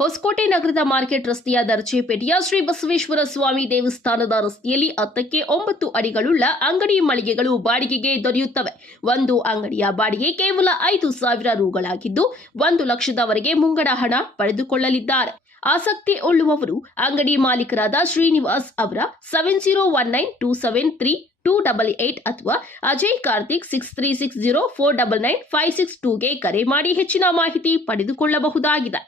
ಹೊಸಕೋಟೆ ನಗರದ ಮಾರ್ಕೆಟ್ ರಸ್ತೆಯ ದರ್ಜೆಪೇಟೆಯ ಶ್ರೀ ಬಸವೇಶ್ವರ ಸ್ವಾಮಿ ದೇವಸ್ಥಾನದ ರಸ್ತೆಯಲ್ಲಿ 10ಕ್ಕೆ 9 ಅಡಿಗಳುಳ್ಳ ಅಂಗಡಿ ಮಳಿಗೆಗಳು ಬಾಡಿಗೆಗೆ ದೊರೆಯುತ್ತವೆ. ಒಂದು ಅಂಗಡಿಯ ಬಾಡಿಗೆ ಕೇವಲ 5,000 ರೂಗಳಾಗಿದ್ದು 1 ಲಕ್ಷದವರೆಗೆ ಮುಂಗಡ ಹಣ ಪಡೆದುಕೊಳ್ಳಲಿದ್ದಾರೆ. ಆಸಕ್ತಿ ಉಳ್ಳುವವರು ಅಂಗಡಿ ಮಾಲೀಕರಾದ ಶ್ರೀನಿವಾಸ್ ಅವರ 7019273288 ಅಥವಾ ಅಜಯ್ ಕಾರ್ತಿಕ್ 6360499562ಗೆ ಕರೆ ಮಾಡಿ ಹೆಚ್ಚಿನ ಮಾಹಿತಿ ಪಡೆದುಕೊಳ್ಳಬಹುದಾಗಿದೆ.